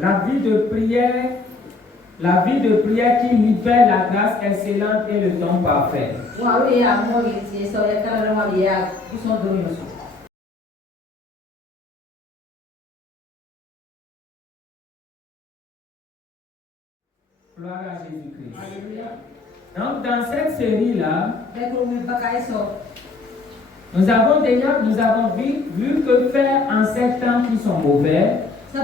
La vie de prière qui libère la grâce excellente et le don parfait. Gloire à Jésus-Christ. Donc dans cette série-là, nous avons vu que faire en 7 ans qui sont mauvais, ça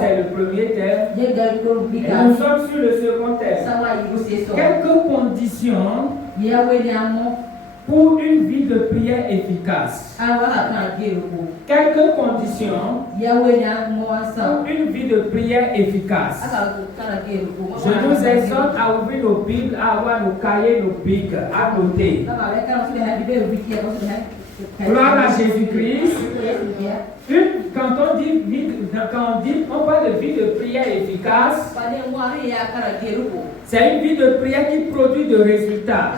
c'est le premier thème. Et nous sommes sur le second thème. Quelques conditions pour une vie de prière efficace. Quelques conditions pour une vie de prière efficace. Je nous exhorte à ouvrir nos Bibles, à avoir nos cahiers, nos bics à côté. Gloire à Jésus-Christ. Quand on parle de vie de prière efficace, c'est une vie de prière qui produit de résultats.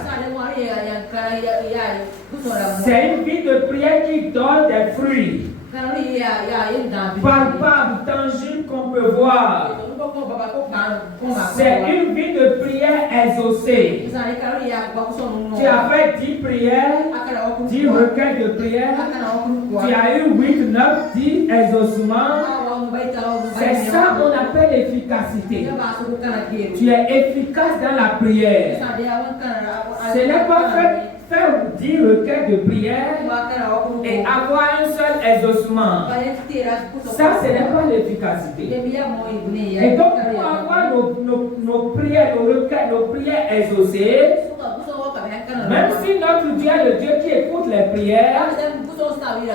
C'est une vie de prière qui donne des fruits palpables, tangibles qu'on peut voir. C'est une vie de prière exaucée. Tu as fait 10 prières, 10 requêtes de prière, tu as eu 8, 9, 10 exaucements. C'est ça qu'on appelle l'efficacité. Tu es efficace dans la prière. Ce n'est pas faire 10 requêtes de prière et avoir un seul exaucement. Ça, ce n'est pas l'efficacité. Et donc, pour avoir nos prières, nos requêtes, nos prières exaucées, même si notre Dieu est le Dieu qui écoute les prières,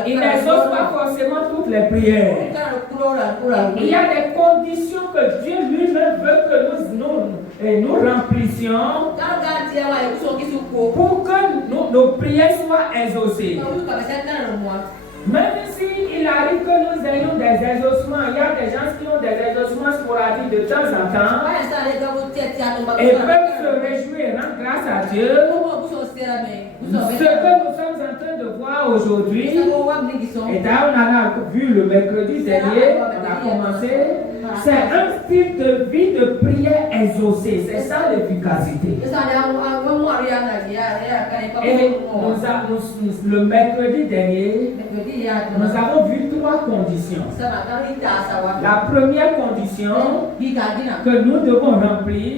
il n'exauce pas forcément toutes les prières. Il y a des conditions que Dieu lui-même veut que nous remplissions pour que nos prières soient exaucées. Même s'il arrive que nous ayons des exaucements, il y a des gens qui ont des exaucements sporadiques de temps en temps et peuvent se réjouir, rendre grâce à Dieu. Ce que nous sommes en train de voir aujourd'hui, et d'ailleurs on a vu le mercredi dernier, on a commencé, c'est un style de vie de prière exaucée. C'est ça l'efficacité. Et le mercredi dernier, nous avons vu 3 conditions. La première condition que nous devons remplir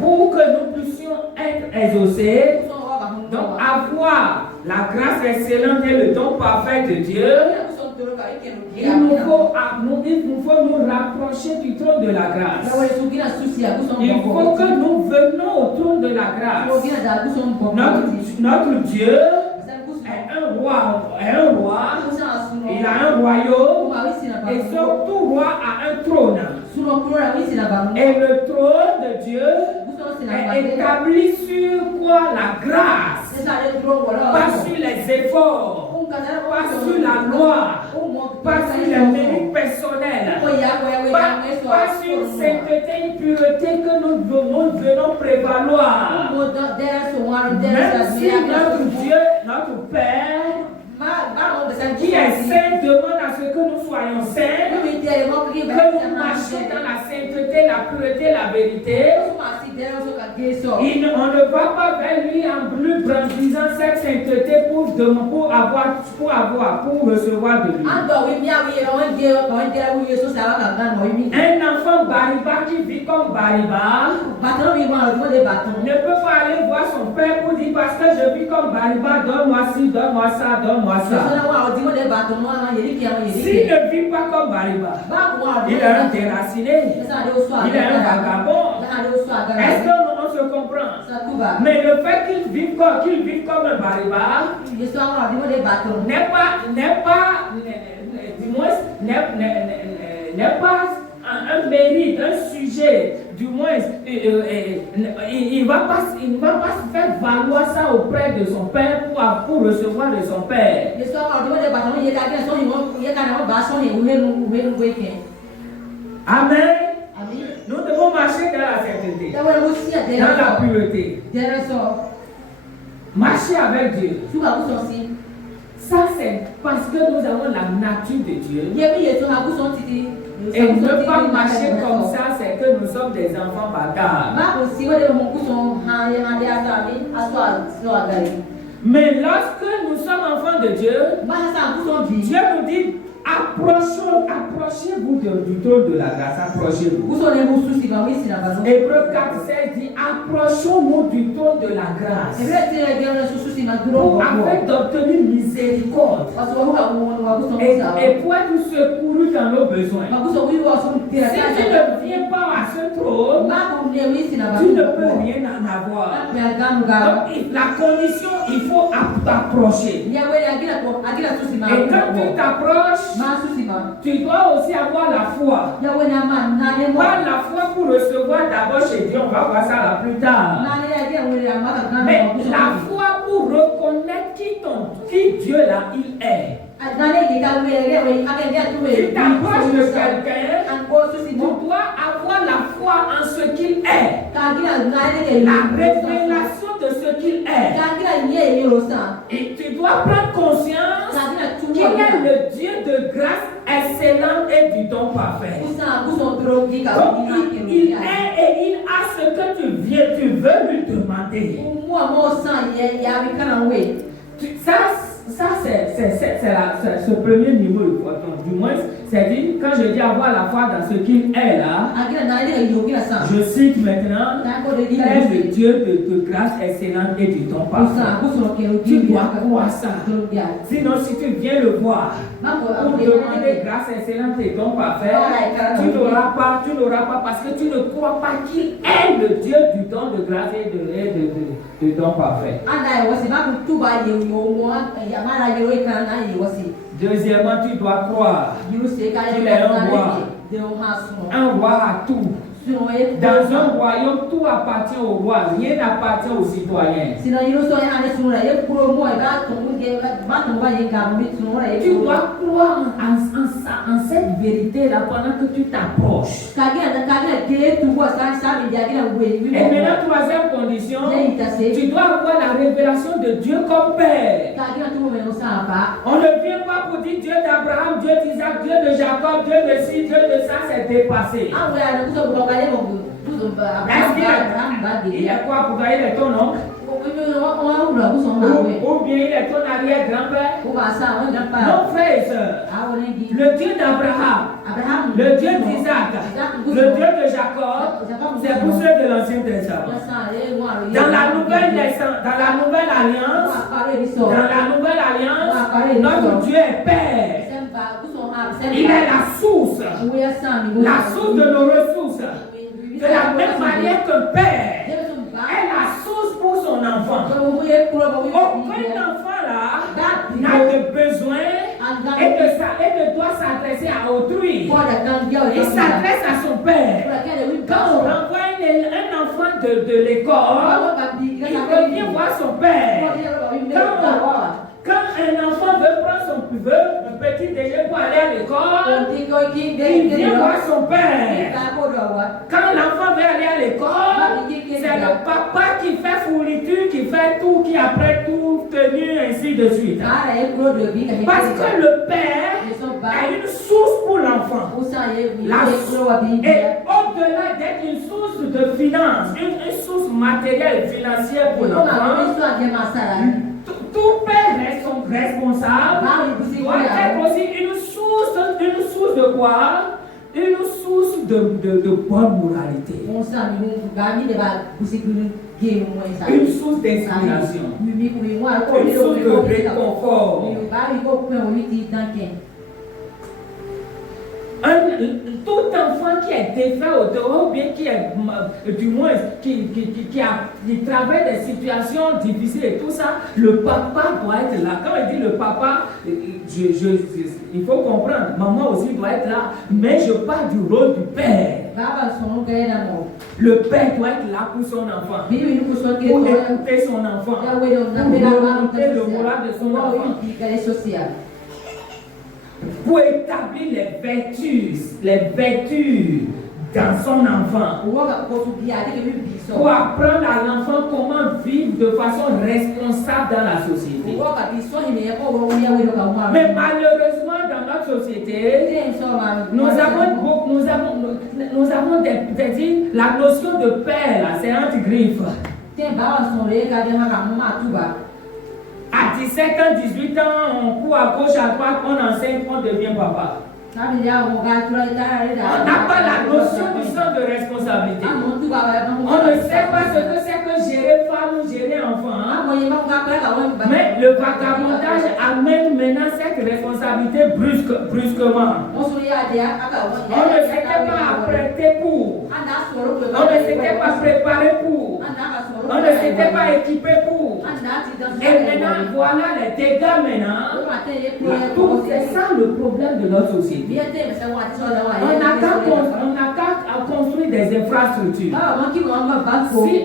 pour que nous puissions être exaucés, donc avoir la grâce excellente et le don parfait de Dieu, il nous faut nous rapprocher du trône de la grâce. Il faut que nous venions au trône de la grâce. Notre Dieu est un roi. Il a un royaume. Et tout roi a un trône. Et le trône de Dieu est établi sur quoi? La grâce. Pas sur les efforts. Pas sur la loi. Pas sur les mérites personnels. Pas sur une sainteté, une pureté que nous venons prévaloir. Même si notre Dieu, notre Père, qui est saint, demande à ce que nous soyons saints, que nous marchions dans la sainteté, la pureté, la vérité. On ne va pas vers lui en lui brandissant cette sainteté pour recevoir de lui. Un enfant bariba qui vit comme bariba ne peut pas aller voir son père pour dire parce que je vis comme bariba, donne-moi ci, donne-moi ça, donne-moi ça. S'il ne vit pas comme bariba, il est un déraciné, il est un vagabond. Est-ce qu'on se comprend? Mais le fait qu'il vive comme un bariba n'est pas un mérite, un sujet. Du moins, il ne va pas faire valoir ça auprès de son père pour recevoir de son père. Amen. Nous devons marcher dans la sainteté, dans la pureté. Marcher avec Dieu. Ça, c'est parce que nous avons la nature de Dieu. Et ne pas marcher comme ça, c'est que nous sommes des enfants bâtards. Mais lorsque nous sommes enfants de Dieu, Dieu nous dit approchez-vous du trône de la grâce, approchez-vous. Hébreux 4:16 dit approchons-nous du trône de la grâce afin d'obtenir miséricorde et pour être secouru dans nos besoins. Si tu ne viens pas à ce trône, tu ne peux rien en avoir. Donc la condition, il faut t'approcher. Et quand tu t'approches, tu dois aussi avoir la foi. Pas la foi pour recevoir d'abord chez Dieu, on va voir ça là plus tard. Mais la foi pour reconnaître qui Dieu là il est. Tu t'approches de quelqu'un, tu dois avoir la foi en ce qu'il est. La révélation de ce qu'il est. Et tu dois prendre conscience qu'il est le Dieu de grâce excellente et du don parfait. Donc il est et il a ce que tu veux lui demander. Ça c'est ce premier niveau de foi. Du moins, c'est dit, quand je dis avoir la foi dans ce qu'il est là, je cite maintenant, il est le Dieu de grâce excellente et du don parfait. Tu dois croire ça. Sinon, si tu viens le voir, pour demander grâce excellente et don parfait, tu n'auras pas parce que tu ne crois pas qu'il est le Dieu du don de grâce et de don parfait. Deuxièmement, tu dois croire qu'il est un roi à tout. Dans un royaume, tout appartient au roi, rien n'appartient aux citoyens. Tu dois croire en cette vérité-là pendant que tu t'approches. Et maintenant, troisième condition, tu dois avoir la révélation de Dieu comme Père. On ne vient pas pour dire Dieu d'Abraham, Dieu d'Isaac, Dieu de Jacob, Dieu de ci, Dieu de ça, c'est dépassé. Il est quoi pour il est ton oncle? Ou bien il est ton arrière-grand-père? Non, frère et soeur. Le Dieu d'Abraham, le Dieu d'Isaac, le Dieu de Jacob, c'est pour ceux de l'Ancien Testament. Dans la nouvelle alliance, notre Dieu est Père. Il est la source de nos ressources. De la même manière que Père est la source pour son enfant. Aucun enfant là n'a de besoin et doit s'adresser à autrui. Il s'adresse à son Père. Quand on renvoie un enfant de l'école, il revient voir son Père. Quand un enfant veut prendre un petit déjeuner pour aller à l'école, il vient voir son père. Quand l'enfant veut aller à l'école, c'est le papa qui fait fourniture, qui fait tout, qui après tout tenu, ainsi de suite. Parce que le père a une source pour l'enfant. Et au-delà d'être une source de finance, une source matérielle et financière pour l'enfant, tout père est son responsable. Doit être aussi une source de quoi? Une source de bonne moralité. Une source d'inspiration. Une source de réconfort. Tout enfant qui est défait au dehors, ou bien qui est, du moins, qui traverse des situations difficiles et tout ça, le papa doit être là. Quand il dit le papa, il faut comprendre, maman aussi doit être là, mais je parle du rôle du père. Le père doit être là pour son enfant, pour écouter son enfant, pour remonter le moral de son enfant, pour établir les vertus dans son enfant, pour apprendre à l'enfant comment vivre de façon responsable dans la société. Mais malheureusement, dans notre société, nous avons la notion de père, là, c'est entre griffes. À 17 ans, 18 ans, on court à gauche, à droite, on enseigne, on devient papa. On n'a pas la notion du sens de responsabilité. On ne sait pas ce que c'est que gérer femme ou gérer enfant. Mais le vagabondage amène maintenant cette responsabilité brusquement. On ne s'était pas apprêté pour. On ne s'était pas préparé pour. On ne s'était pas équipé pour. Et maintenant, voilà les dégâts maintenant. C'est ça le problème de notre société. On n'a qu'à construire des infrastructures. Si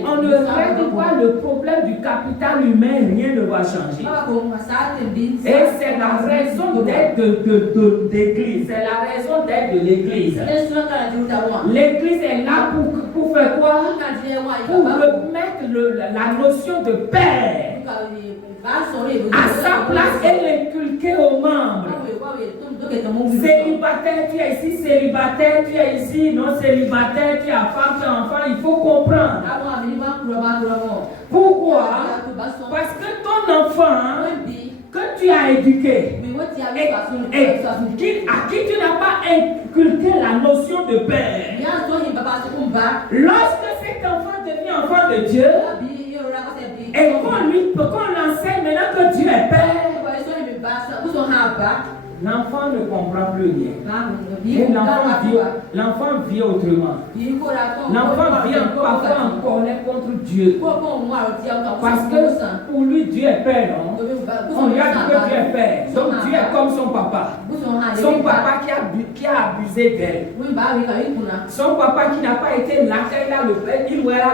on ne règle pas le problème du capital humain, rien ne va changer. Et c'est la raison d'être de l'Église. C'est la raison d'être de l'Église. L'Église est là pour faire quoi? Pour remettre la notion de père à sa place et l'inculquer aux membres. Célibataire, tu es ici, célibataire, tu es ici, non célibataire, tu as femme, tu as enfant, il faut comprendre. Pourquoi? Parce que ton enfant que tu as éduqué et à qui tu n'as pas inculqué la notion de père, lorsque cet enfant devient enfant de Dieu, et qu'on l'enseigne maintenant que Dieu est père, l'enfant ne comprend plus rien. L'enfant vit autrement. L'enfant vit parfois en colère contre Dieu. Parce que pour lui, Dieu est père, non? On regarde que Dieu est père. Donc Dieu est comme son papa. Son papa qui a abusé d'elle. Son papa qui n'a pas été là quand il a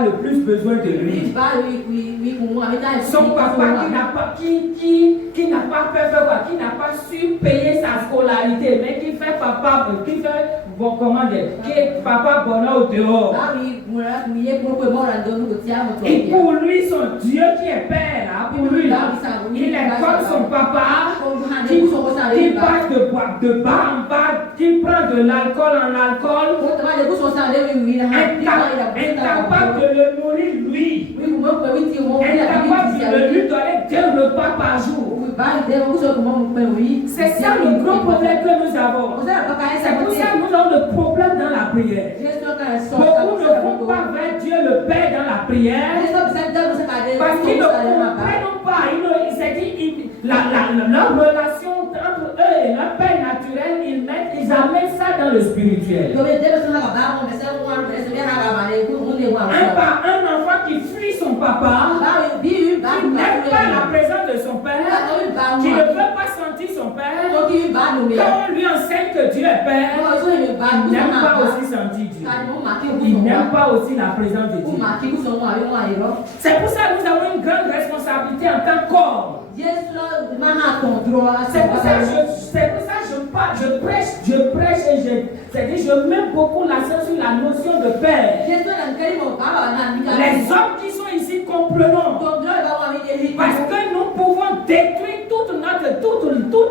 le plus besoin de lui. Son papa qui n'a pas fait quoi? Qui n'a pas su payer sa scolarité, mais qui fait papa, qui fait papa bonheur au dehors. Et pour lui, son Dieu qui est père, là, pour lui, là, il est comme son papa qui passe de bar en bar, qui prend de l'alcool en alcool, incapable de le nourrir lui, incapable de lui donner 2 repas par jour. C'est ça le gros problème que nous avons. C'est pour ça que nous avons le problème dans la prière. Beaucoup ne vont pas vers Dieu le Père dans la prière parce qu'ils ne comprennent pas. Leur relation entre eux et leur Père naturel, ils amènent ça dans le spirituel. Un enfant qui fuit son papa, qui n'aime pas la présence de son père, qui ne veut pas sentir son père, quand on lui enseigne que Dieu est père, il n'aime pas aussi sentir Dieu. Il n'aime pas aussi la présence de Dieu. C'est pour ça que nous avons une grande responsabilité en tant qu'homme. C'est pour ça que je prêche et je mets beaucoup l'accent sur la notion de père. Les hommes qui sont ici comprenons. Parce que nous pouvons détruire toute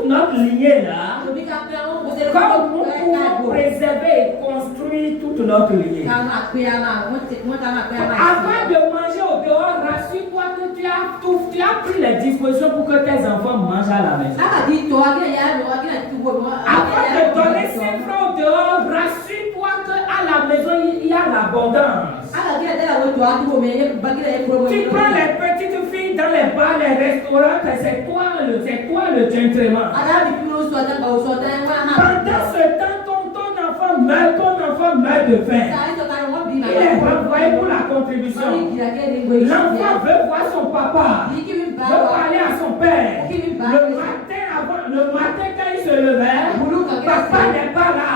notre lignée là. Comme nous pouvons préserver et construire toute notre lignée. Avant de manger au dehors, rassure-toi que tu as pris les dispositions pour que tes enfants mangent à la maison. Avant de donner 5 francs au dehors, rassure-toi qu'à la maison il y a l'abondance. Tu prends les petites filles dans les bars, les restaurants, c'est toi le gentleman. Pendant ce temps, ton enfant meurt de faim. Il est renvoyé pour la contribution. L'enfant veut voir son papa, veut parler à son père. Le matin quand il se levait, papa n'est pas là.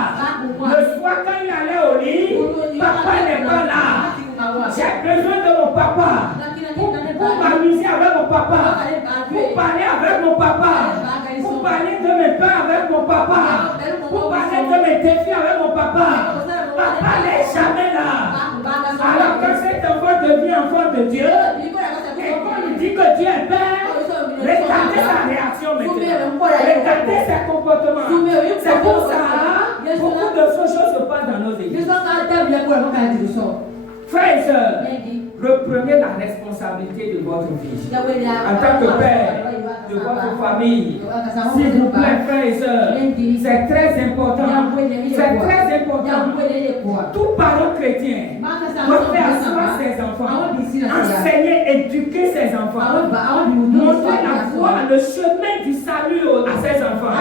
Le soir quand il allait au lit, papa n'est pas là. J'ai besoin de mon papa pour m'amuser avec mon papa, pour parler avec mon papa, pour parler de mes peurs avec mon papa, pour parler de mes défis avec mon papa. Papa n'est jamais là. Alors que cet enfant devient enfant de Dieu, et C'est pour ça, beaucoup de choses se passent dans nos églises. Frères et sœurs, reprenez la responsabilité de votre vie. En tant que père de votre famille, s'il vous plaît, frères et sœurs, c'est très important. C'est très important. Tout parent chrétien doit faire asseoir ses enfants, enseigner, éduquer ses enfants, montrer la voie, le chemin du salut à ses enfants,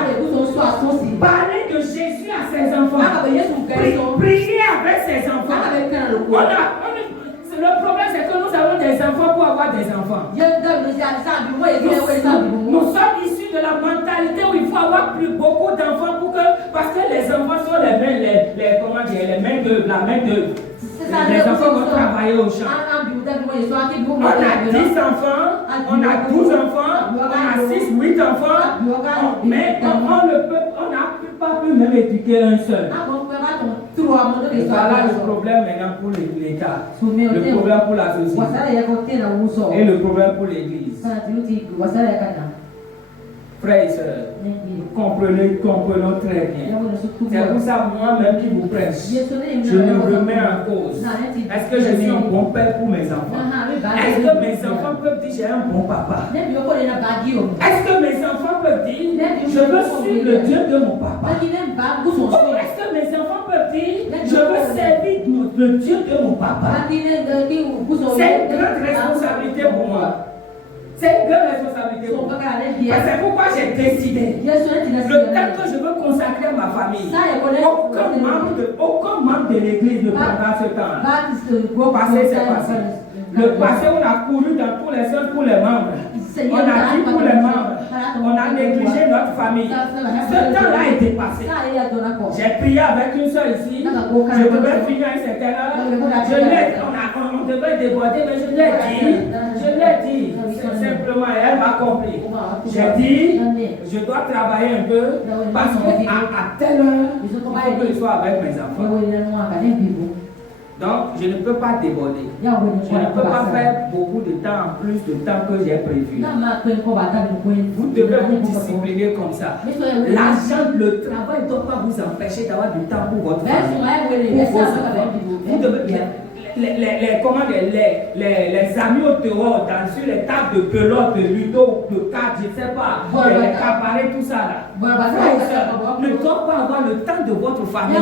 parler de Jésus à ses enfants, prier avec ses enfants. Le problème, c'est que nous avons des enfants pour avoir des enfants. Nous sommes issus de la mentalité où il faut avoir beaucoup d'enfants parce que les enfants sont la main d'œuvre. Les enfants vont travailler au champ. On a 10 enfants, on a 12 enfants, on a 6, 8 enfants, mais on n'a pas pu même éduquer un seul. Voilà le problème maintenant pour l'État, le problème pour la société et le problème pour l'Église. Frères et sœurs, comprenons très bien. C'est pour ça moi-même qui vous prêche. Je me remets en cause. Est-ce que je suis un bon père pour mes enfants? Est-ce que mes enfants peuvent dire j'ai un bon papa? Est-ce que mes enfants peuvent dire je veux suivre le Dieu de mon papa? Est-ce que mes enfants peuvent dire je veux servir le Dieu de mon papa? C'est une grande responsabilité pour moi. C'est une grande responsabilité. C'est pourquoi j'ai décidé, le temps que je veux consacrer à ma famille, aucun membre de l'église ne prendra ce temps. Passé, c'est passé. Le passé, on a couru dans tous les sens pour les membres. On a dit pour les membres. On a négligé notre famille. Ce temps-là est dépassé. J'ai prié avec une soeur ici. Je devais finir à une certaine heure. On devait déborder, mais je l'ai dit. Simplement, elle m'a compris. J'ai dit, je dois travailler un peu parce qu'à telle heure, il faut que je sois avec mes enfants. Donc, je ne peux pas déborder. Je ne peux pas faire beaucoup de temps en plus de temps que j'ai prévu. Vous devez vous discipliner comme ça. L'argent, le travail ne doit pas vous empêcher d'avoir du temps pour votre famille. Vous devez... Les amis au dehors, sur les tables de pelote, de ludo, de cartes, je ne sais pas, les cabarets, tout ça là. Ne doit pas avoir le temps de votre famille.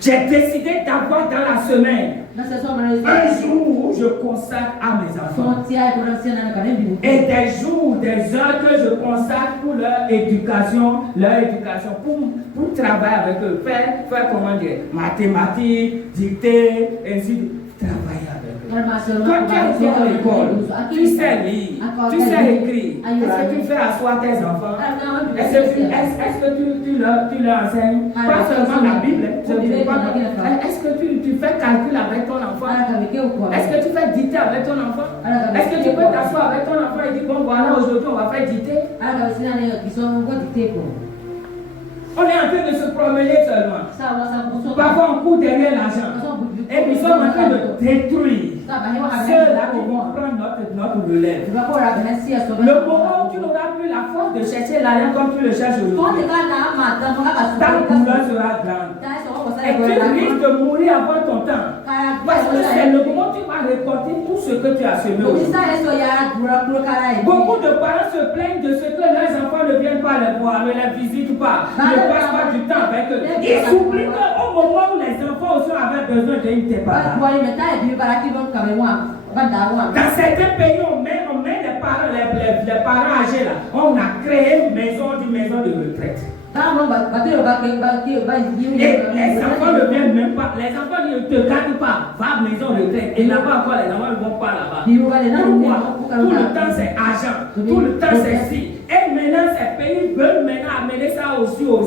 J'ai décidé d'avoir dans la semaine un jour où je consacre à mes enfants et des jours, des heures que je consacre pour leur éducation pour travailler avec eux, faire comment dire, mathématiques, dictée, ainsi de travailler avec eux. Quand tu es à l'école, tu sais lire, tu sais écrire. Est-ce que tu fais asseoir tes enfants? Est-ce que tu leur enseignes pas seulement la Bible? Est-ce que tu fais calcul avec ton enfant? Est-ce que tu fais dictée avec ton enfant? Est-ce que tu peux t'asseoir avec ton enfant et dire bon voilà aujourd'hui on va faire dictée? On est en train de se promener seulement. Parfois on court derrière l'argent. Et nous sommes en train de détruire ceux-là qui vont prendre notre relève. Le moment où tu n'auras plus la force de chercher l'argent comme tu le cherches aujourd'hui, ta douleur sera grande. Et tu risques de mourir avant ton temps. Parce que c'est le moment où tu vas récolter tout ce que tu as semé aujourd'hui. Beaucoup de parents se plaignent de ce que leurs enfants ne viennent pas les voir, ne les visitent pas, ne passent pas du temps avec eux. Ils oublient qu'au moment où les enfants aussi avaient besoin de une tépara. Dans certains pays, on met les parents âgés là. On a créé une maison de retraite. Et les enfants ne viennent même pas. Les enfants ne te gardent pas. Va à maison de retraite. Et là-bas encore, les enfants ne vont pas là-bas. Pourquoi? Tout le temps c'est argent. Tout le temps c'est ci. Et maintenant, ces pays veulent maintenant amener ça aussi au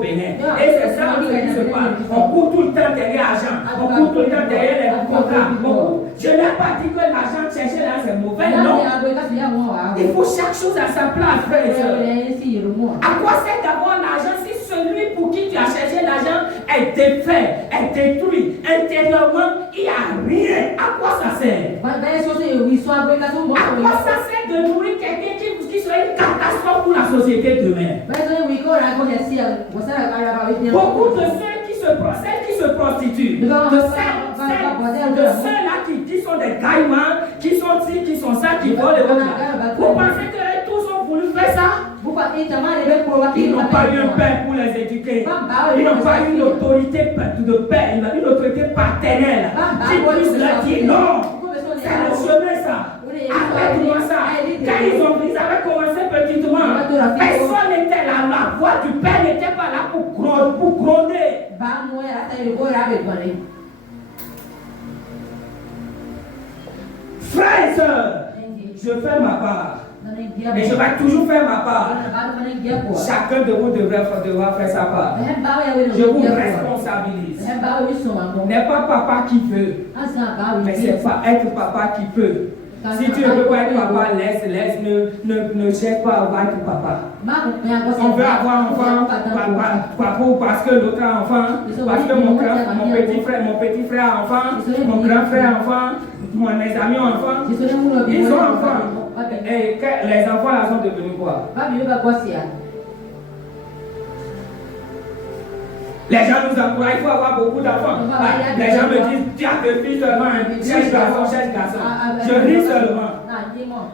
Bénin. Et c'est ça qui se passe. On court tout le temps derrière l'argent. On court tout le temps derrière les contrats. Je n'ai pas dit que l'argent cherché là c'est mauvais. Non. Il faut chaque chose à sa place, frère et soeur. À quoi sert d'avoir l'argent si celui pour qui tu as cherché l'argent elle défait, elle détruit. Intérieurement, il n'y a rien. À quoi ça sert? À quoi ça sert de nourrir quelqu'un qui soit une catastrophe pour la société demain? Beaucoup de ceux qui se prostituent, de ceux-là qui sont des caïmans, qui sont ci, qui sont ça, qui volent les autres. Vous pensez qu'eux tous ont voulu faire ça? Ils n'ont pas eu un père pour les éduquer. Ils n'ont pas eu une autorité de père, une autorité paternelle qui puisse leur dire non. C'est le chemin ça. Arrête-moi ça. Quand ils avaient commencé petitement, personne n'était là. La voix du père n'était pas là pour gronder. Frères et sœurs, je fais ma part. Mais je vais toujours faire ma part. Chacun de vous devra faire sa part. Je vous responsabilise. Ce n'est pas papa qui veut, mais c'est pas être papa qui peut. Si tu ne veux pas être papa, laisse, ne cherche pas à être papa. On veut avoir un enfant parce que l'autre a un enfant, parce que mon petit frère a un enfant, mon grand frère a un enfant, mes amis ont un enfant. Ils ont un enfant. Et les enfants là sont devenus quoi? Les gens nous encouragent, il faut avoir beaucoup d'enfants. Les gens me disent, tu as deux filles seulement, cherche garçon. Je ris seulement.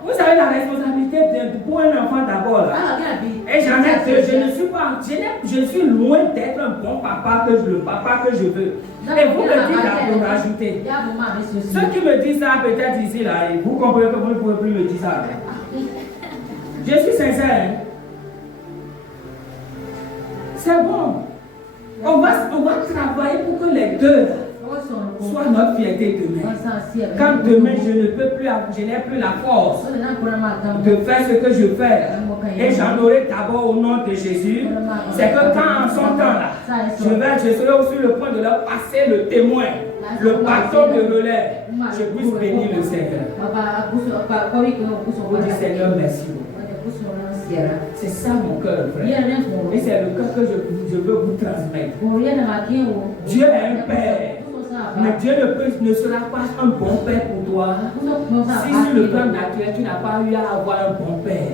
Vous avez la responsabilité pour un enfant d'abord. Et j'en ai deux. Je suis loin d'être un bon papa, le papa que je veux. Et vous me dites de rajouter. Ceux qui me disent ça, peut-être ici, là, vous comprenez que vous ne pouvez plus me dire ça. Je suis sincère. C'est bon. On va travailler pour que les deux soient notre fierté demain. Quand demain je n'ai plus la force de faire ce que je fais, et j'en aurai d'abord au nom de Jésus, c'est que quand en son temps là, je serai aussi le point de leur passer le témoin, le bâton de relais, je puisse bénir le Seigneur. Vous dites Seigneur, merci beaucoup. C'est ça mon cœur, frère. Et c'est le cœur que je veux vous transmettre. Dieu est un père. Mais Dieu ne sera pas un bon père pour toi si sur le plan naturel tu n'as pas eu à avoir un bon père.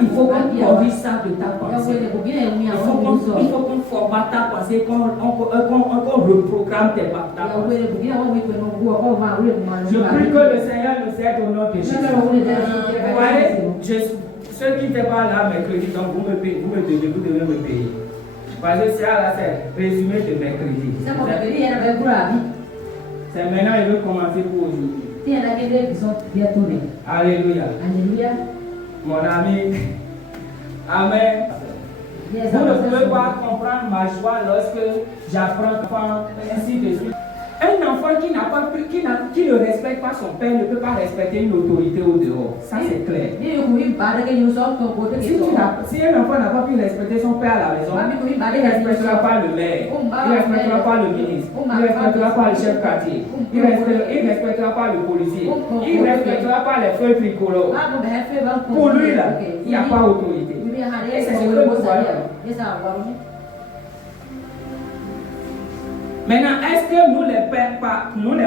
Il faut qu'on corrige ça de ta pensée. Il faut qu'on formate ta pensée, qu'on reprogramme ta pensée. Je prie que le Seigneur nous aide au nom de Jésus. Vous voyez, ceux qui n'étaient pas là mercredi, donc vous devez me payer. Parce que c'est résumé de mercredi. C'est maintenant il veut commencer pour aujourd'hui. Alléluia. Mon ami. Amen. Vous ne pouvez pas comprendre ma joie lorsque j'apprends ainsi de suite. Un enfant qui ne respecte pas son père ne peut pas respecter une autorité au dehors. Ça c'est clair. Si un enfant n'a pas pu respecter son père à la maison, il ne respectera pas le maire, il ne respectera pas le ministre, il ne respectera pas le chef quartier, il ne respectera pas le policier, il ne respectera pas les feux tricolores. Pour lui là, il n'y a pas d'autorité. Et c'est ce que nous voyons. Maintenant, est-ce que nous les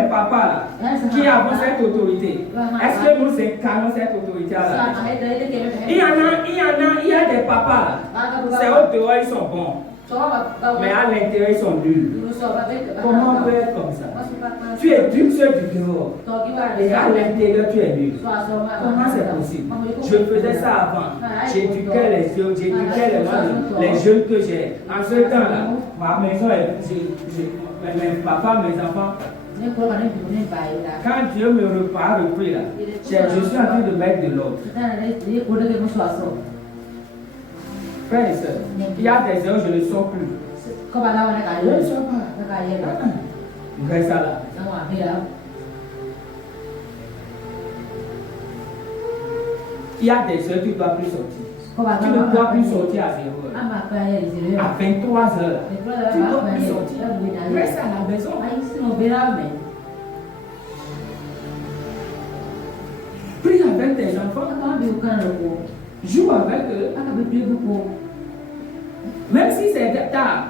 papas là, qui avons cette autorité, est-ce que nous incarnons cette autorité à la maison? Il y a des papas là, c'est au dehors ils sont bons, mais à l'intérieur ils sont nuls. Comment on peut être comme ça? Tu es d'une seule du dehors, et à l'intérieur tu es nul. Comment c'est possible? Je faisais ça avant, j'éduquais les jeunes que j'ai. En ce temps-là, ma maison est. Mes papas, mes enfants, quand Dieu me repart repris là, je suis en train de mettre de l'ordre. Frères et sœurs, il y a des heures où je ne sors plus. Je ne sors pas. Je reste là. Il y a des heures où tu ne dois plus sortir. Tu ne dois plus sortir à 0 heures. À 23 heures. Tu ne dois plus sortir. Reste à la maison. Prie avec tes enfants. Joue avec eux. Même si c'est tard,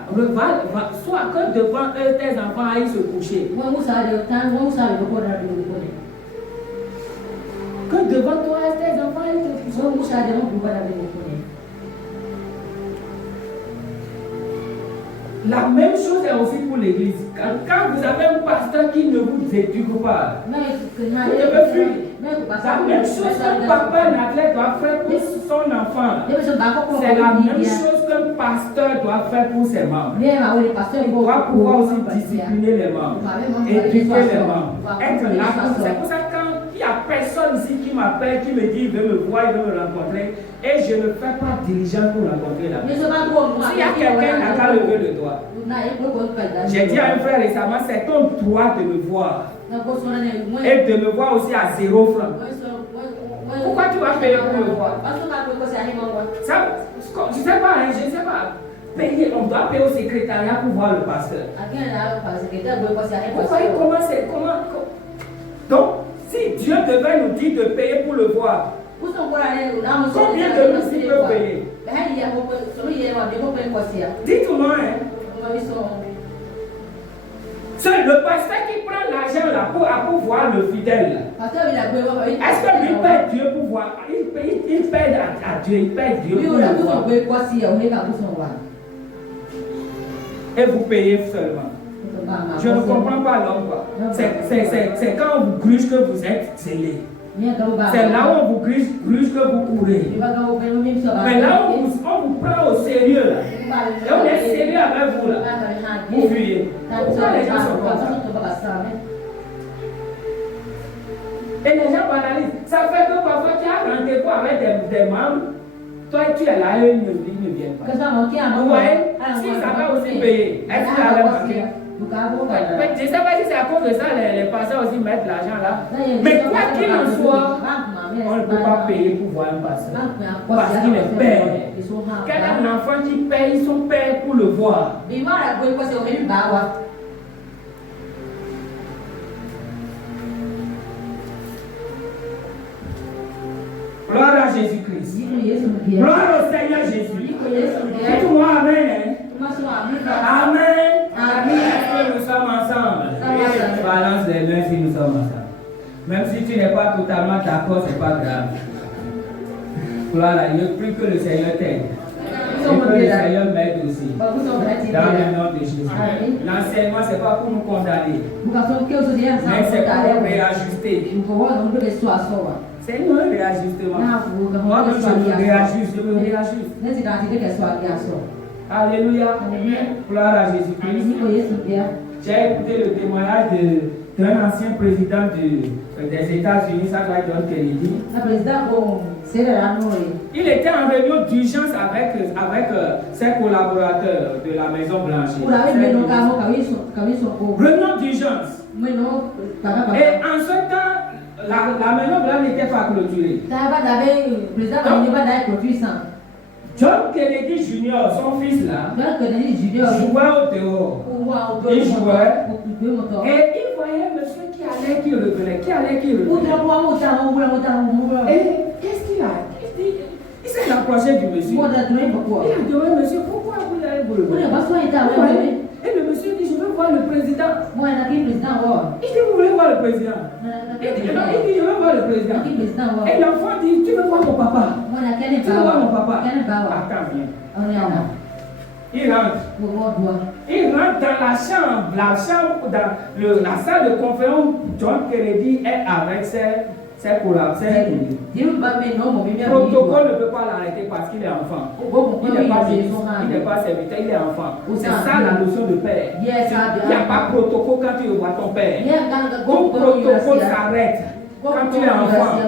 soit que devant eux, tes enfants aillent se coucher. Que devant toi, tes enfants aillent se coucher. La même chose est aussi pour l'église. Quand vous avez un pasteur qui ne vous éduque pas, vous devez fuir. La même chose qu'un papa n'athlète doit faire pour son enfant, c'est la même chose qu'un pasteur doit faire pour ses membres. Il doit pouvoir aussi discipliner les membres, éduquer les membres, être là. C'est pour ça que quand il n'y a personne ici qui m'appelle, qui me dit il veut me voir, il veut me rencontrer, et je ne fais pas diligence pour rencontrer la personne. S'il y a quelqu'un qui a levé le doigt, j'ai dit à un frère récemment, c'est ton droit de me voir. Et de me voir aussi à 0 francs. Pourquoi tu vas payer pour me voir? Ça, je ne sais pas, je ne sais pas. Payer, on doit payer au secrétariat pour voir le pasteur. Vous voyez comment. Donc, si Dieu devait nous dire de payer pour le voir, combien de nous il peut payer? Dites-moi, hein. C'est le pasteur qui prend l'argent là pour voir le fidèle. Est-ce que lui paie Dieu pour voir? Il paie à Dieu, il paie Dieu pour le voir. Et vous payez seulement. Je ne comprends pas l'homme. C'est quand on vous gruge que vous êtes zélé. C'est là où on vous gruge que vous courez. Mais là où on vous prend au sérieux là. Et on est sérieux avec vous là. Vous fuyez. Pourquoi les gens sont comme ça? Et les gens banalisent. Ça fait que parfois tu as rendez-vous avec des membres. Toi tu es là et ils ne viennent pas. Vous voyez? Si ça va aussi payer, est-ce qu'il allait manquer? Je ne sais pas si c'est à cause de ça les pasteurs aussi mettent l'argent là. Mais quoi qu'il en soit, on ne peut pas payer pour voir un pasteur. Parce qu'il est père. Quel est un enfant qui paye son père pour le voir? Gloire à Jésus-Christ. Gloire au Seigneur Jésus. Dites-moi amen. Amen. Amen. Est-ce que nous sommes ensemble? Balance les mains si nous sommes ensemble. Même si tu n'es pas totalement d'accord, ce n'est pas grave. Gloire à Dieu. Plus que le Seigneur t'aide. Et que le Seigneur m'aide aussi. Dans le nom de Jésus. L'enseignement, ce n'est pas pour nous condamner. Mais c'est pour nous réajuster. C'est un réajustement. Moi, je me réajuste. Alléluia. Gloire à Jésus-Christ. J'ai écouté le témoignage d'un ancien président des États-Unis, John Kennedy. Il était en réunion d'urgence avec ses collaborateurs de la Maison Blanche. Réunion d'urgence. Et en ce temps, la Maison Blanche n'était pas clôturée. John Kennedy Jr., son fils là, jouait au dehors. Il jouait. Et il voyait monsieur qui allait, qui revenait. Et qu'est-ce qu'il a? Il s'est approché du monsieur. Il a demandé, monsieur, pourquoi vous allez vous revenir? Et le monsieur dit, je veux voir le président. Il dit, vous voulez voir le président? Il dit, je veux voir le président. Et l'enfant dit, tu veux voir mon papa? Tu veux voir mon papa? Attends, viens. Il rentre. Il rentre dans la chambre. Dans la salle de conférence, John Kennedy est avec ses collaborateurs. Le protocole ne peut pas l'arrêter parce qu'il est enfant. Il n'est pas ministre, il n'est pas serviteur, il est enfant. C'est ça la notion de père. Il n'y a pas de protocole quand tu vois ton père. Ton protocole s'arrête quand tu es enfant.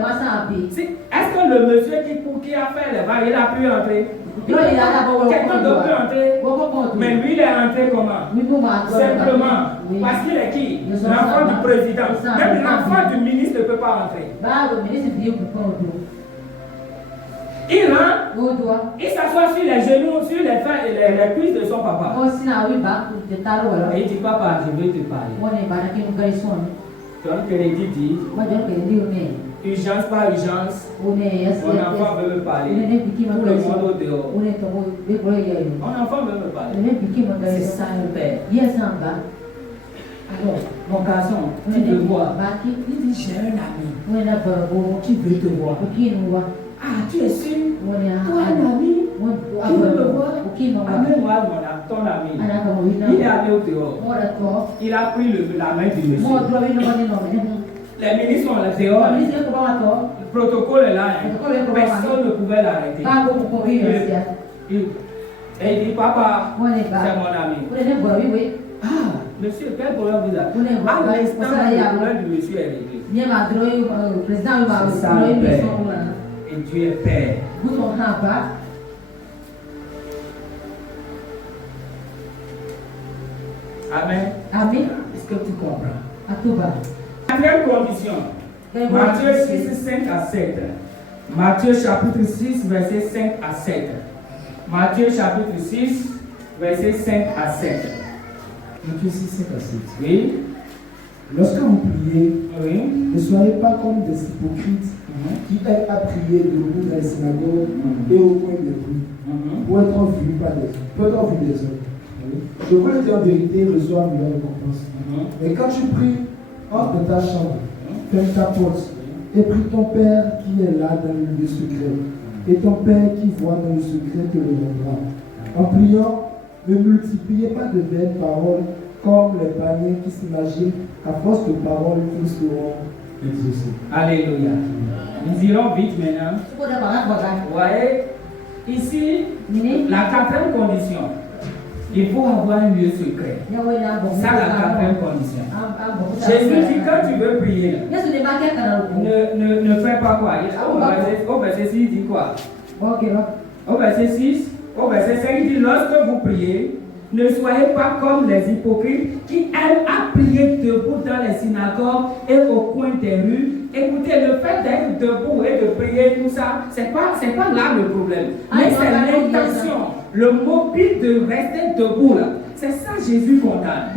Est-ce que le monsieur qui a fait les vagues, il a pu entrer? Quelqu'un d'autre peut entrer. Mais lui, il est entré comment? Simplement. Parce qu'il est qui? L'enfant du président. Même l'enfant du ministre ne peut pas entrer. Il rentre. Il s'assoit sur les genoux, sur les cuisses de son papa. Et il dit, papa, je vais te parler. John Kennedy dit, urgence par urgence, mon enfant veut me parler. Tout le monde au dehors. Mon enfant veut me parler. C'est ça le père. Alors, mon garçon, tu veux voir. Il dit, j'ai un ami qui veut te voir. Ah, tu es sûr? Toi, un ami qui veut me voir? Amène-moi ton ami. Il est allé au dehors. Il a pris la main du monsieur. Les ministres sont là dehors. Le protocole est là. Personne ne pouvait l'arrêter. Et il dit, papa, c'est mon ami. Ah, monsieur, quel problème vous avez? À l'instant, le problème du monsieur est réglé. C'est ça le père. Et Dieu est père. Amen. Amen. Est-ce que tu comprends? Quatrième condition. Matthieu 6, 5 à 7. Matthieu chapitre 6, verset 5 à 7. Matthieu chapitre 6, verset 5 à 7. Matthieu 6, 5 à 7. Oui. Lorsque vous priez, ne soyez pas comme des hypocrites qui aiment à prier debout dans les synagogues et au coin des rues pour être vus des hommes. Je vous le dis en vérité, reçoivent leur récompense. Mais quand tu pries, entre dans ta chambre, ferme ta porte et prie ton Père qui est là dans le lieu secret. Et ton Père qui voit dans le secret te le rendra. En priant, ne multipliez pas de vaines paroles comme les païens qui s'imaginent qu'à force de paroles, ils seront exaucés. Alléluia. Nous irons vite maintenant. Vous voyez, ici, la quatrième condition. Il faut avoir un lieu secret. C'est la quatrième condition. Jésus dit quand tu veux prier, ne fais pas quoi. Au verset 6, il dit quoi? Au verset 6, au verset 5, il dit lorsque vous priez, ne soyez pas comme les hypocrites qui aiment à prier debout dans les synagogues et au coin des rues. Écoutez, le fait d'être debout et de prier, tout ça, c'est pas là le problème. Mais c'est l'intention, le mobile de rester debout là. C'est ça Jésus condamne.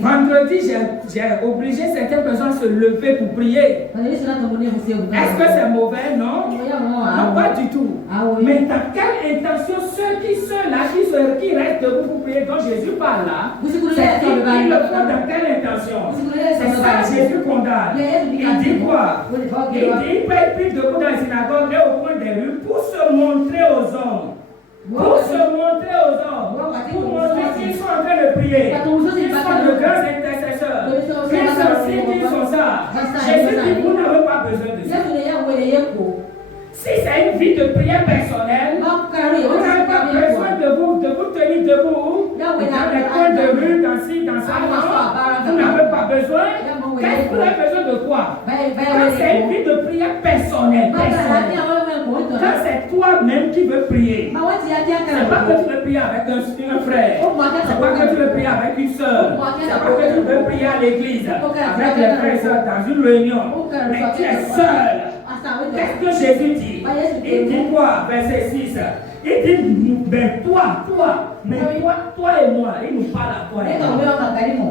Vendredi, j'ai obligé certaines personnes à se lever pour prier. Est-ce que c'est mauvais? Non. Non, pas du tout. Mais dans quelle intention ceux-là qui restent debout pour prier, dont Jésus parle là, ils le font dans quelle intention? C'est ça Jésus condamne. Il dit quoi? Il dit il peut être pris debout dans les synagogues et au coin des rues pour se montrer aux hommes. Pour se montrer aux hommes, pour montrer qu'ils sont en train de prier, qu'ils sont de grands intercesseurs, qu'ils sont ça. Jésus dit, vous n'avez pas besoin de ça. Si c'est une vie de prière personnelle, vous n'avez pas besoin de vous tenir debout dans les coins de rue, dans ci, dans ça. Vous n'avez pas besoin. Qu'est-ce que vous avez besoin de quoi? Quand c'est une vie de prière personnelle, quand c'est toi-même qui veux prier, c'est pas que tu veux prier avec un frère, c'est pas que tu veux prier avec une soeur, c'est pas que tu veux prier à l'église, avec les frères et sœurs dans une réunion, mais tu es seul. Qu'est-ce que Jésus dit? Il dit quoi? Verset 6. Il dit, ben toi et moi, il nous parle à toi et moi.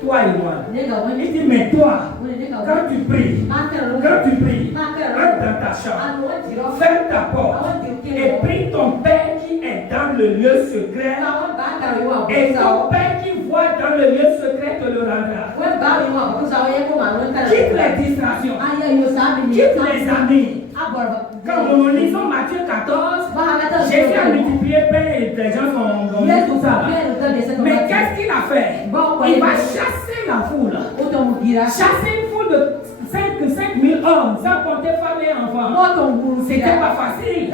Toi et moi. Il dit, mais toi, quand tu pries, rentre dans ta chambre, ferme ta porte et prie ton Père qui est dans le lieu secret. Et ton Père qui voit dans le lieu secret te le rendra. Quitte les distractions, quitte les amis. Quand nous lisons Matthieu 14, Jésus a multiplié pain et les gens sont tout ça. Mais qu'est-ce qu'il a fait? Il va chasser la foule. Chasser une foule de 5 000 hommes, sans compter femmes et enfants. C'était pas facile.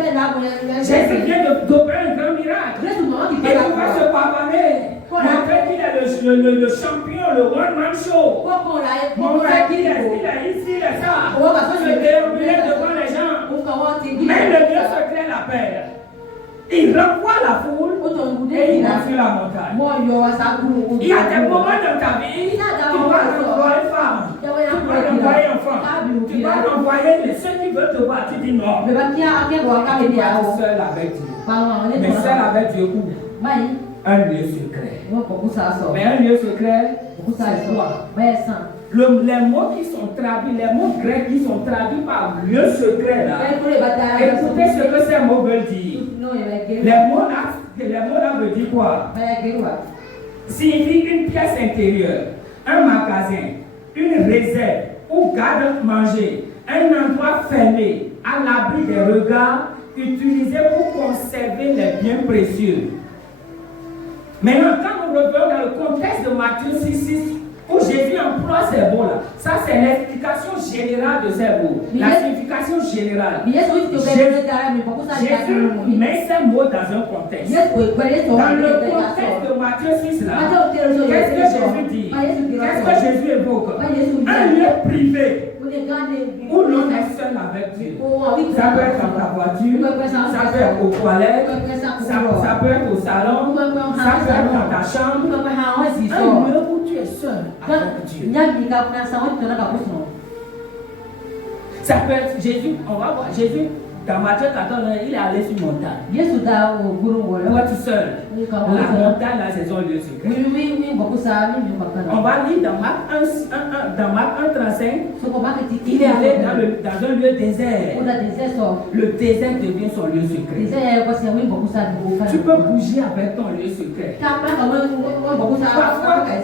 Jésus vient d'opérer un grand miracle. Et on va se pavaner. Montrer qu'il est le champion, le one-man show. Montrer qu'il est ici, il est ça. Se déambuler devant les gens. Mais le Dieu secret l'appelle. Il renvoie la foule et il va sur la montagne. Il y a des moments dans ta vie, tu dois renvoyer femme, tu dois renvoyer enfant, tu dois renvoyer ceux qui veulent te voir. Tu dis non. Tu dois être seul avec Dieu. Mais seul avec Dieu où? un lieu secret. Mais un lieu secret, c'est quoi? Les mots qui sont traduits, les mots grecs qui sont traduits par lieu secret là, écoutez ce que ces mots veulent dire. Les mots là veulent dire quoi? Signifie une pièce intérieure, un magasin, une réserve où garde-manger, un endroit fermé, à l'abri des regards, utilisé pour conserver les biens précieux. Maintenant, quand nous revenons dans le contexte de Matthieu 6, où Jésus emploie ces mots-là, ça c'est l'explication générale de ces mots. La signification générale. Jésus met ces mots dans un contexte. Dans le contexte de Matthieu 6 là, qu'est-ce que Jésus dit? Qu'est-ce que Jésus évoque? Un lieu privé où l'on est seul avec Dieu. Ça peut être dans ta voiture, ça peut être aux toilettes, ça peut être au salon, ça peut être dans ta chambre. Un lieu où tu es seul avec Dieu. Ça peut être Jésus, on va voir Jésus. Dans Matthieu 14, il est allé sur une montagne. Toi tout seul. La montagne, là, c'est son lieu secret. On va lire dans Marc 1:35. Il est allé dans un lieu désert. Le désert devient son lieu secret. Tu peux bouger avec ton lieu secret.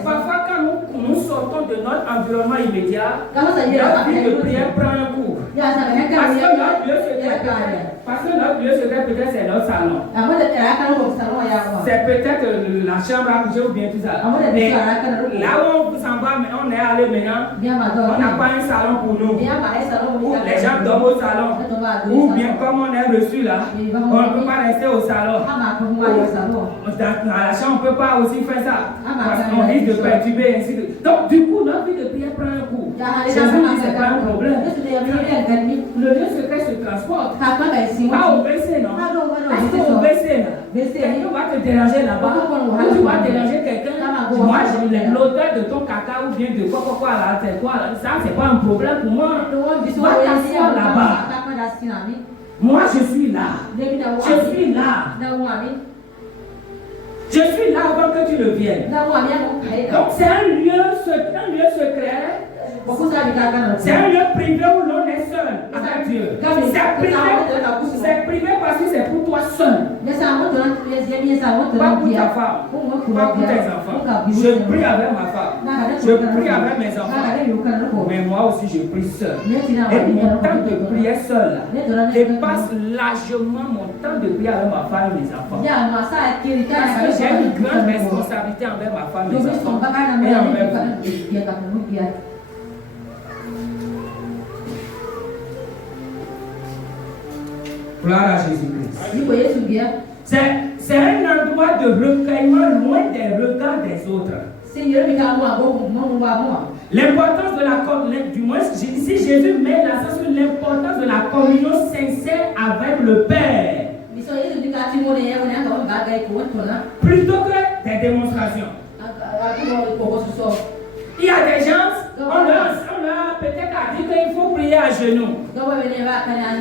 Parfois quand nous sortons de notre environnement immédiat, notre vie de prière prend un coup. Parce que notre lieu secret peut-être c'est notre salon. C'est peut-être la chambre à coucher ou bien tout ça. Mais là où on s'en va, on est allé maintenant, on n'a pas un salon pour nous. Les gens dorment au salon. Ou bien comme on est reçu là, on ne peut pas rester au salon. Dans la chambre, on ne peut pas aussi faire ça. Parce qu'on risque de perturber ainsi de suite. Donc du coup, notre vie de prière prend un coup. Jésus dit c'est pas un problème. Le lieu secret se transporte. Pas au WC, non? Est-ce qu'au WC, là? Quelqu'un va te déranger là-bas? Ou tu vas déranger quelqu'un? Moi, l'odeur de ton caca ou bien de quoi là, c'est quoi? Ça, c'est pas un problème pour moi. Va t'asseoir là-bas. Moi, je suis là. Je suis là. Je suis là avant que tu ne viennes. Donc, c'est un lieu secret. C'est un lieu privé où l'on est seul avec Dieu. C'est privé parce que c'est pour toi seul. Pas pour ta femme, pas pour tes enfants. Je prie avec ma femme, je prie avec mes enfants. Mais moi aussi je prie seul. Et mon temps de prière seul dépasse largement mon temps de prière avec ma femme et mes enfants. Parce que j'ai une grande responsabilité envers ma femme et mes enfants. Et envers vous. Gloire à Jésus-Christ. C'est un endroit de recueillement loin des regards des autres. L'importance de la communion, du moins, si Jésus met l'accent sur l'importance de la communion sincère avec le Père, plutôt que des démonstrations. Il y a des gens, on leur peut-être a dit qu'il faut prier à genoux.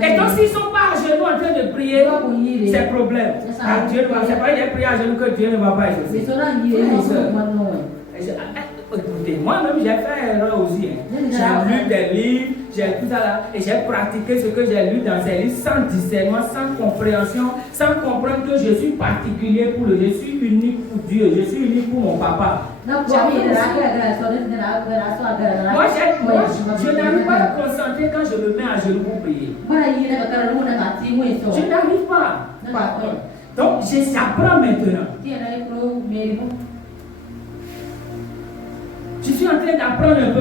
Et donc s'ils ne sont pas à genoux en train de prier, c'est problème. Dieu ne va pas prier à genoux que Dieu ne va pas exaucer. Écoutez, moi-même j'ai fait erreur aussi. J'ai lu des livres, j'ai tout ça là, et j'ai pratiqué ce que j'ai lu dans ces livres sans discernement, sans compréhension, sans comprendre que je suis particulier pour je suis unique pour Dieu, je suis unique pour mon papa. Moi, je n'arrive pas à me concentrer quand je me mets à genoux pour prier. Je n'arrive pas. Donc, j'apprends maintenant. Je suis en train d'apprendre un peu.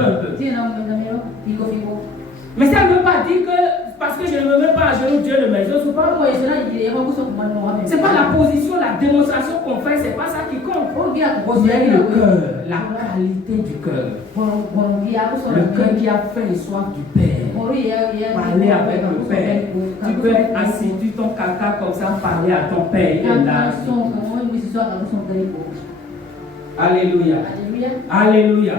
Mais ça ne veut pas dire que parce que je ne me mets pas à genoux, Dieu ne m'exauce pas. C'est pas la position, la démonstration qu'on fait, c'est pas ça qui compte. C'est le cœur, la qualité du cœur. Le cœur qui a faim et soif du Père. Parler avec le Père. Tu peux être assis, tu ton caca comme ça, parler à ton Père. Il est là. Alléluia. Alléluia.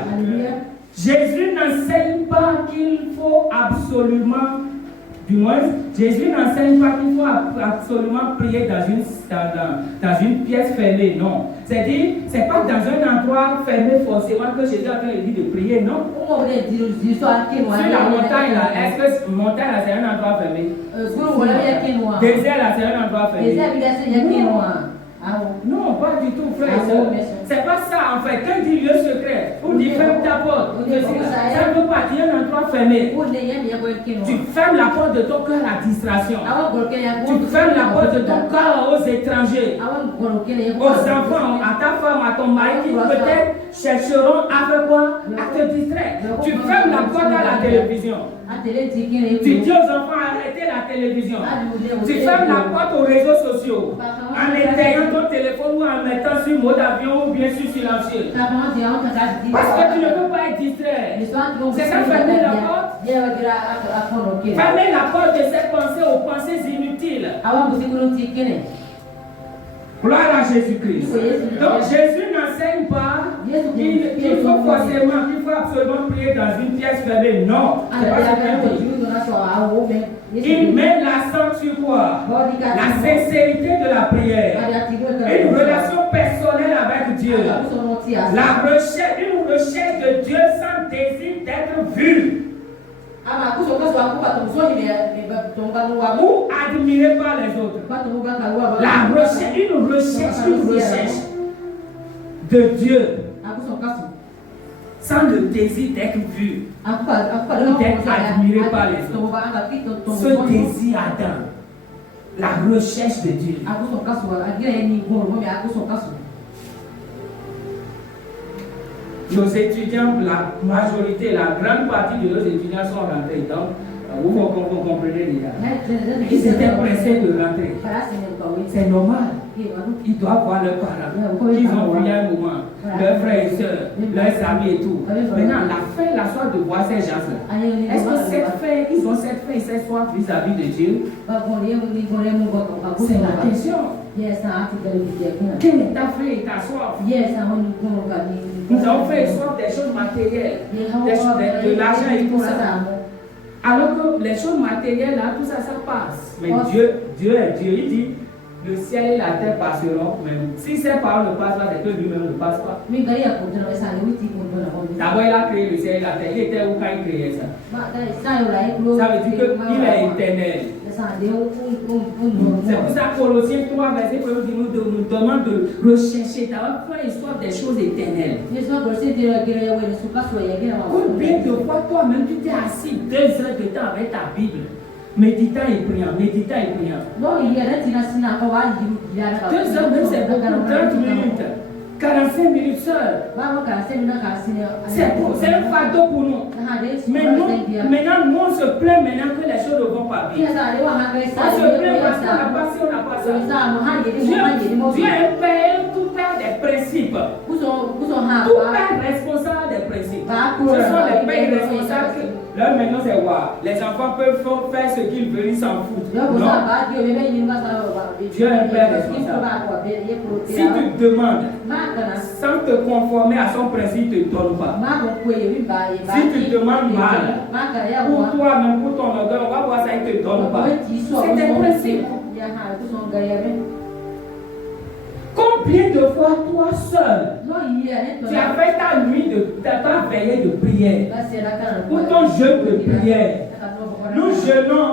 Jésus n'enseigne pas qu'il faut absolument Du moins, Jésus n'enseigne pas qu'il faut absolument prier dans une pièce fermée, non. C'est-à-dire, ce n'est pas dans un endroit fermé forcément que Jésus a dit de prier, non. Sur la montagne, là, est-ce que montagne, là, c'est un endroit fermé? Désert, là, c'est un endroit fermé. Non, pas du tout, frère. C'est pas ça, en fait. Quand il dit lieu secret, ou dit ferme ta porte, ça ne veut pas dire un endroit fermé. Tu fermes la porte de ton cœur à distraction. Tu fermes la porte de ton cœur aux étrangers, aux enfants, à ta femme, à ton mari qui peut-être chercheront à faire quoi? À te distraire. Tu fermes la porte à la télévision. Tu dis aux enfants, arrêtez la télévision. Tu fermes la porte aux réseaux sociaux en éteignant ton téléphone ou en mettant sur mode avion ou bien sur silencieux. Parce que tu ne peux pas être distrait. C'est ça, fermer la porte. Fermer la porte de ces pensées aux pensées inutiles. Gloire à Jésus-Christ. Donc Jésus n'enseigne pas qu'il faut forcément, qu'il faut absolument prier dans une pièce fermée. Non. C'est pas ce qu'il dit. Il met l'accent sur quoi? La sincérité de la prière. Une relation personnelle avec Dieu. Une recherche de Dieu sans désir d'être vu. Ou admiré par les autres. Une recherche de Dieu sans le désir d'être vu ou d'être admiré par les autres. Ce désir ardent, la recherche de Dieu. Nos étudiants, la majorité, la grande partie de nos étudiants sont rentrés. Donc, vous comprenez déjà. Ils étaient pressés de rentrer. C'est normal. Ils doivent voir leurs parents. Ils ont vu un moment. Leurs frères et sœurs, leurs amis et tout. Maintenant, la soif de voir ces gens-là. Est-ce que ils ont cette faim et cette soif vis-à-vis de Dieu? C'est la question. Quelle est ta faim et ta soif? Nous avons fait soif des choses matérielles, de l'argent et tout ça. Alors que les choses matérielles, là, tout ça, ça passe. Mais Dieu est Dieu. Il dit, le ciel et la terre passeront, mais si ces paroles ne passent pas, c'est que lui-même ne passe pas. D'abord, il a créé le ciel et la terre. Il était où quand il créait ça? Ça veut dire qu'il est éternel. C'est pour ça que Colossiens 3, verset 1 nous demande de rechercher, d'avoir faim et soif des choses éternelles. Combien de fois toi-même tu t'es assis 2 heures de temps avec ta Bible, méditant et priant, 2 heures, même c'est beaucoup, 30 minutes. 45 minutes seul. C'est un fardeau pour nous. Mais maintenant, nous on se plaint maintenant que les choses ne vont pas bien. On se plaint parce qu'on n'a pas ci, on n'a pas ça. Dieu est un père, tout père des principes. Tout père responsable des principes. Ce sont les pères responsables. Là maintenant c'est quoi? Les enfants peuvent faire ce qu'ils veulent, ils s'en foutent. Non. Dieu est un père responsable. Si tu te demandes, sans te conformer à son principe, il ne te donne pas. Si tu demandes mal, pour toi-même, pour ton orgueil, on va voir ça, il ne te donne pas. C'est des principes. Combien de fois toi seul, tu as fait ta nuit, ta veillée de prière, ou ton jeûne de prière? Nous jeûnons,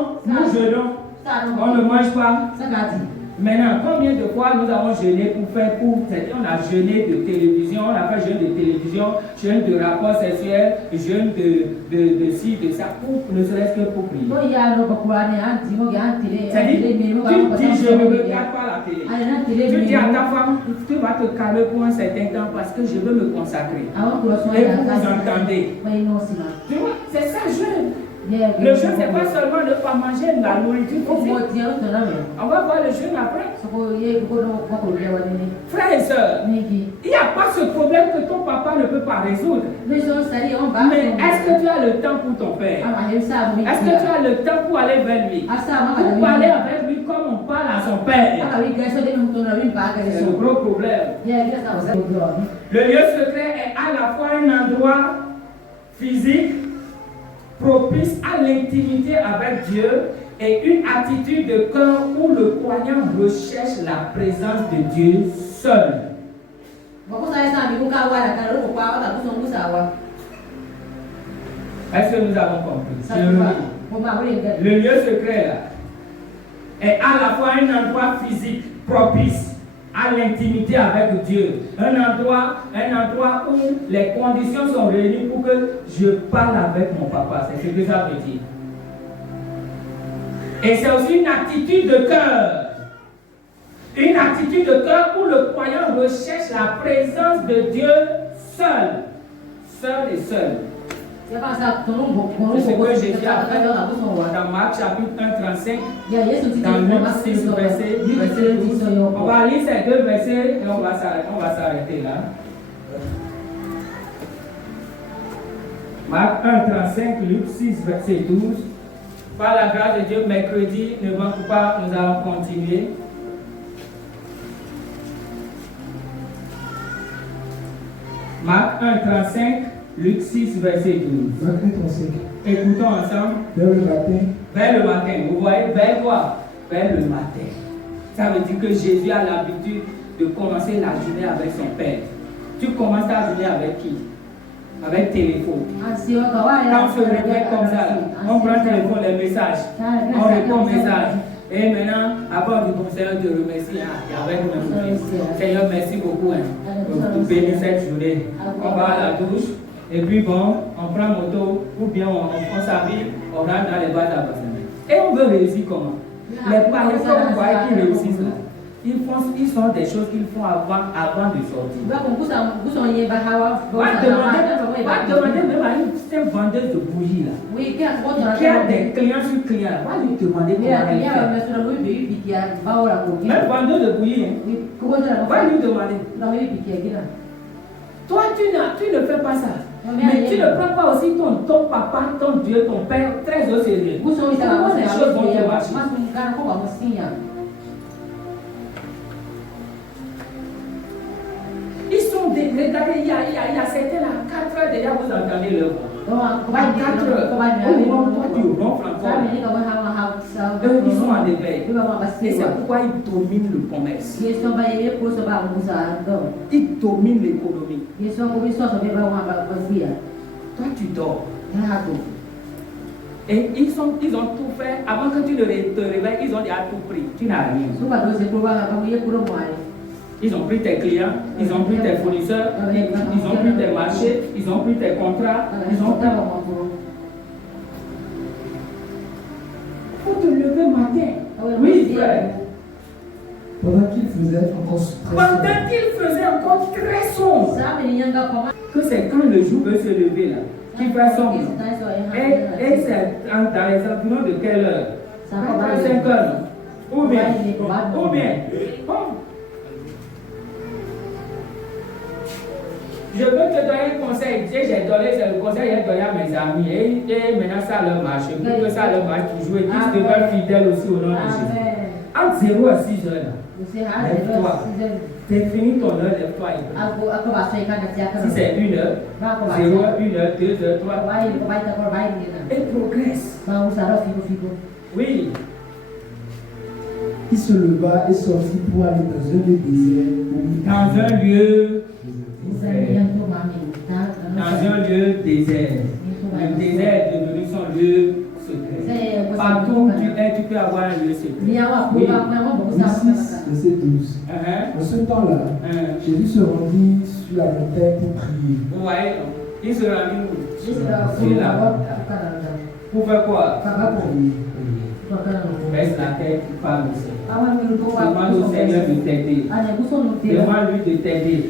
on ne mange pas. Maintenant, combien de fois nous avons jeûné on a jeûné de télévision, on a fait jeûne de télévision, jeûne de rapports sexuels, jeûne de ci, de ça, ne serait-ce que pour prier. C'est-à-dire, tu dis, je ne regarde pas la télé. Tu dis à ta femme, tu vas te calmer pour un certain temps parce que je veux me consacrer. Et vous entendez. Tu vois, c'est ça, jeûne. Le jeûne, ce n'est pas seulement ne pas manger de la nourriture. On va voir le jeûne après. Frères et sœurs, il n'y a pas ce problème que ton papa ne peut pas résoudre. Mais est-ce que tu as le temps pour ton père? Est-ce que tu as le temps pour aller vers lui? Pour parler avec lui comme on parle à son père? C'est le gros problème. Le lieu secret est à la fois un endroit physique propice à l'intimité avec Dieu Et une attitude de cœur où le croyant recherche la présence de Dieu seul. Est-ce que nous avons compris? Le lieu secret là est à la fois un endroit physique propice à l'intimité avec Dieu. Un endroit où les conditions sont réunies pour que je parle avec mon papa. C'est ce que ça veut dire. Et c'est aussi une attitude de cœur. Une attitude de cœur où le croyant recherche la présence de Dieu seul. Seul et seul. C'est ce que j'ai dit après dans Marc chapitre 1, 35. Dans Luc 6, verset 12. On va lire ces deux versets et on va s'arrêter là. Marc 1, 35, Luc 6, verset 12. Par la grâce de Dieu, mercredi, ne manque pas, nous allons continuer. Marc 1, 35, Luc 6, verset 12. Marc 1, 35. Écoutons ensemble. Vers le matin. Vers le matin. Vous voyez, vers quoi? Vers le matin. Ça veut dire que Jésus a l'habitude de commencer la journée avec son Père. Tu commences ta journée avec qui? Avec téléphone. Quand on se réveille comme ça, on prend le téléphone, les messages. On répond aux messages. Et maintenant, après on dit bon Seigneur, je te remercie. Avec nous, Seigneur, merci beaucoup pour bénir cette journée. On va à la douche. Et puis bon, on prend moto, ou bien on s'habille, on rentre dans les bars d'appartement. Et on veut réussir comment? Les païens, comme vous voyez, qui réussissent là, ils font des choses qu'ils font avant de sortir. Va demander même à une vendeuse de bougies là, qui a des clients sur clients là, va lui demander comment elle fait. Même vendeuse de bougies, va lui demander. Toi, tu ne fais pas ça. Mais tu ne prends pas aussi ton papa, ton Dieu, ton Père très au sérieux. Comment les choses vont te marcher? Ils sont regardez, il y a certains là, 4 heures déjà, vous entendez leur voix. 4 heures. Toi, tu ronfles encore. Eux, ils sont en éveil. Et c'est pourquoi ils dominent le commerce. Ils dominent l'économie. Toi, tu dors. Et ils ont tout fait. Avant que tu te réveilles, ils ont déjà tout pris. Tu n'as rien. Ils ont pris tes clients, ils ont pris tes fournisseurs, ils ont pris tes marchés, ils ont pris tes contrats, ils ont pris... Il faut te lever matin. Oui, frère. Pendant qu'il faisait encore très sombre. Que c'est quand le jour veut se lever là, qu'il fait sombre. Et c'est dans les environs de quelle heure? 5 heures. Ou bien. Je veux te donner un conseil. J'ai donné le conseil, j'ai donné à mes amis. Et maintenant ça leur marche. Pour que ça leur marche toujours. Et qu'ils deviennent fidèles aussi au nom de Jésus. Entre 0 à 6 heures, lève-toi. T'es fini ton heure, lève-toi. Si c'est 1 heure, 0 heure, 1 heure, 2 heures, 3 heures. Et progresse. Oui. Il se leva et sortit pour aller dans un lieu désert. Dans un lieu désert. Le désert est devenu son lieu secret. Partout où tu es, tu peux avoir un lieu secret. Oui. Verset 12. En ce temps-là, Jésus se rendit sur la montagne pour prier. Vous voyez, il se rendit sur la montagne. Pour faire quoi? Baisse la tête, parle au Seigneur. Demande au Seigneur de t'aider. Demande-lui de t'aider.